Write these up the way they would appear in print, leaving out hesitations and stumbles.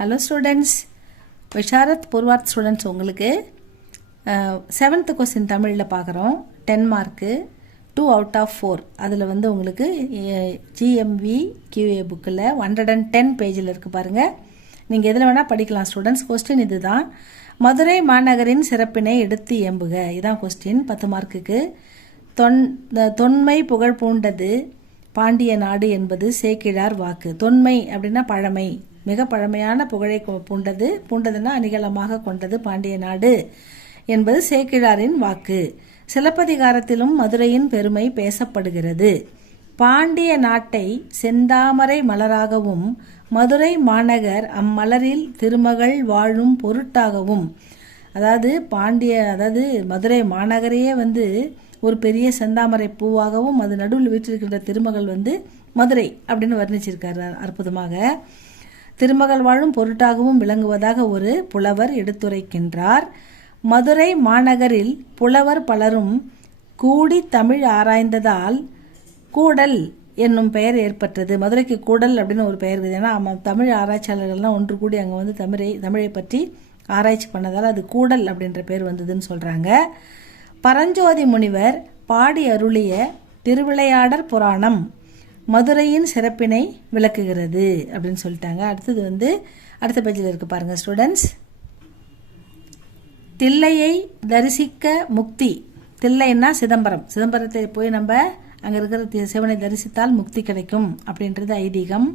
Hello students, Visharad Purvardh students, உங்களுக்கு 7th question தமிழில் பார்க்குறோம். 10 மார்க்கு 2 out of 4. அதில் வந்து உங்களுக்கு GMV QA புக்கில் 110 பேஜில் இருக்குது பாருங்கள். நீங்கள் எதில் வேணால் படிக்கலாம் ஸ்டூடெண்ட்ஸ். கொஸ்டின் இது தான். மதுரை மாநகரின் சிறப்பினை எடுத்து எம்புக. இதுதான் கொஸ்டின். 10 மார்க்குக்கு. தொன்மை புகழ் பூண்டது பாண்டிய நாடு என்பது சேக்கிழார் வாக்கு. தொன்மை அப்படின்னா பழமை, மிக பழமையான புகழை பூண்டதுன்னா அணிகலமாக கொண்டது பாண்டிய நாடு என்பது சேக்கிழாரின் வாக்கு. சிலப்பதிகாரத்திலும் மதுரையின் பெருமை பேசப்படுகிறது. பாண்டிய நாட்டை செந்தாமரை மலராகவும் மதுரை மாநகர் அம்மலரில் திருமகள் வாழும் பொருட்டாகவும், அதாவது மதுரை மாநகரையே வந்து ஒரு பெரிய செந்தாமரை பூவாகவும் அது நடுவில் வீற்றிருக்கின்ற திருமகள் வந்து மதுரை அப்படின்னு வர்ணிச்சிருக்காரு அற்புதமாக. திருமகள் வாழும் பொருட்டாகவும் விளங்குவதாக ஒரு புலவர் எடுத்துரைக்கின்றார். மதுரை மாநகரில் புலவர் பலரும் கூடி தமிழ் ஆராய்ந்ததால் கூடல் என்னும் பெயர் ஏற்பட்டது. மதுரைக்கு கூடல் அப்படின்னு ஒரு பெயர் இருக்குது. ஏன்னா தமிழ் ஆராய்ச்சியாளர்கள்லாம் ஒன்று கூடி அங்கே வந்து தமிழை பற்றி ஆராய்ச்சி பண்ணதால் அது கூடல் அப்படின்ற பேர் வந்ததுன்னு சொல்கிறாங்க. பரஞ்சோதி முனிவர் பாடி அருளிய திருவிளையாடற் புராணம் மதுரையின் சிறப்பினை விளக்குகிறது அப்படின்னு சொல்லிட்டாங்க. அடுத்தது வந்து அடுத்த பேஜில் இருக்குது பாருங்கள் ஸ்டூடெண்ட்ஸ். தில்லையை தரிசிக்க முக்தி. தில்லைன்னா சிதம்பரம். சிதம்பரத்தை போய் நம்ம அங்கே இருக்கிற சிவனை தரிசித்தால் முக்தி கிடைக்கும் அப்படின்றது ஐதீகம்.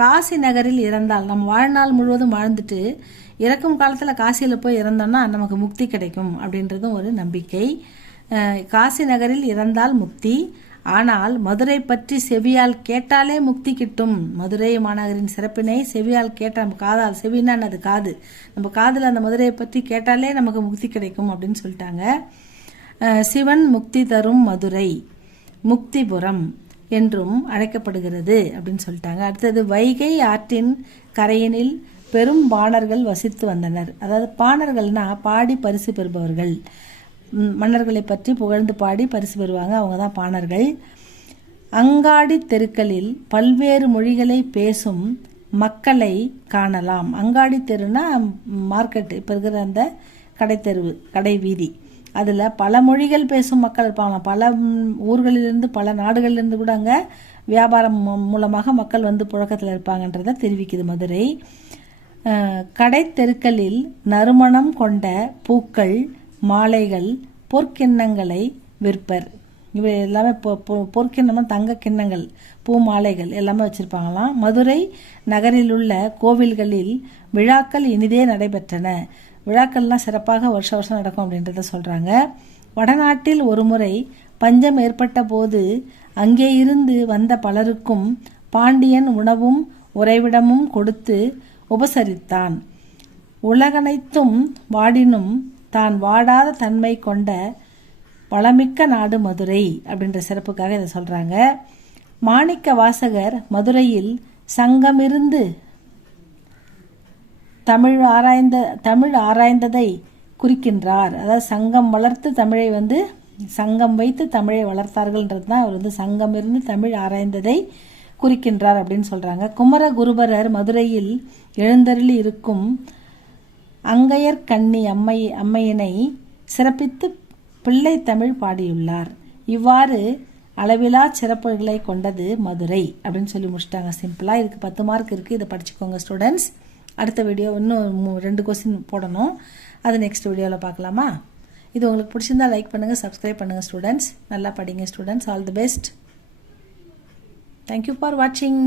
காசி நகரில் இறந்தால், நம்ம வாழ்நாள் முழுவதும் வாழ்ந்துட்டு இறக்கும் காலத்தில் காசியில் போய் இறந்தோம்னா நமக்கு முக்தி கிடைக்கும் அப்படின்றதும் ஒரு நம்பிக்கை. காசி நகரில் இறந்தால் முக்தி. ஆனால் மதுரை பற்றி செவியால் கேட்டாலே முக்தி கிட்டும். மதுரை மாநகரின் சிறப்பினை செவியால் கேட்டால், நம்ம காதால், செவின்னா அது காது, நம்ம காதில் அந்த மதுரையை பற்றி கேட்டாலே நமக்கு முக்தி கிடைக்கும் அப்படின்னு சொல்லிட்டாங்க. சிவன் முக்தி தரும் மதுரை முக்திபுரம் என்றும் அழைக்கப்படுகிறது அப்படின்னு சொல்லிட்டாங்க. அடுத்தது வைகை ஆற்றின் கரையினில் பெரும் பாணர்கள் வசித்து வந்தனர். அதாவது பாணர்கள்னா பாடி பரிசு பெறுபவர்கள். மன்னர்களை பற்றி புகழ்ந்து பாடி பரிசு பெறுவாங்க, அவங்க தான் பாணர்கள். அங்காடி தெருக்களில் பல்வேறு மொழிகளை பேசும் மக்களை காணலாம். அங்காடி தெருனா மார்க்கெட், இப்போ இருக்கிற அந்த கடைத்தெருவு, கடை வீதி. அதில் பல மொழிகள் பேசும் மக்கள் இருப்பாங்க. பல ஊர்களிலிருந்து, பல நாடுகளிலிருந்து கூட அங்கே வியாபாரம் மூலமாக மக்கள் வந்து புழக்கத்தில் இருப்பாங்கன்றதை தெரிவிக்குது மதுரை. கடை தெருக்களில் நறுமணம் கொண்ட பூக்கள், மாலைகள், பொற்கிண்ணங்களை விற்பர். இவை எல்லாமே பொற்கிண்ணம், தங்க கிண்ணங்கள், பூ மாலைகள் எல்லாமே வச்சுருப்பாங்களாம். மதுரை நகரில் உள்ள கோவில்களில் விழாக்கள் இனிதே நடைபெற்றன. விழாக்கள்லாம் சிறப்பாக வருஷம் நடக்கும் அப்படின்றத சொல்கிறாங்க. வடநாட்டில் ஒரு முறை பஞ்சம் ஏற்பட்ட போது அங்கே இருந்து வந்த பலருக்கும் பாண்டியன் உணவும் உறைவிடமும் கொடுத்து உபசரித்தான். உலகனைத்தும் வாடினும் தான் வாடாத தன்மை கொண்ட வளமிக்க நாடு மதுரை அப்படின்ற சிறப்புக்காக இதை சொல்கிறாங்க. மாணிக்க வாசகர் மதுரையில் சங்கமிருந்து தமிழ் ஆராய்ந்ததை குறிக்கின்றார். அதாவது சங்கம் வளர்த்து தமிழை வந்து சங்கம் வைத்து தமிழை வளர்த்தார்கள்ன்றது தான் அவர் வந்து சங்கம் இருந்து தமிழ் ஆராய்ந்ததை குறிக்கின்றார் அப்படின்னு சொல்கிறாங்க. குமர குருபரர் மதுரையில் எழுந்தருளி இருக்கும் அங்கையர் கண்ணி அம்மையினை சிறப்பித்து பிள்ளை தமிழ் பாடியுள்ளார். இவ்வாறு அளவிலா சிறப்புகளை கொண்டது மதுரை அப்படின்னு சொல்லி முடிச்சிட்டாங்க சிம்பிளாக. இதுக்கு 10 மார்க் இருக்குது. இதை படிச்சுக்கோங்க ஸ்டூடெண்ட்ஸ். அடுத்த வீடியோ இன்னும் 2 கொஸ்டின் போடணும். அது நெக்ஸ்ட் வீடியோவில் பார்க்கலாமா? இது உங்களுக்கு பிடிச்சிருந்தா லைக் பண்ணுங்கள், சப்ஸ்கிரைப் பண்ணுங்கள் ஸ்டூடெண்ட்ஸ். நல்லா படிங்க students. All the best. Thank you for வாட்சிங்.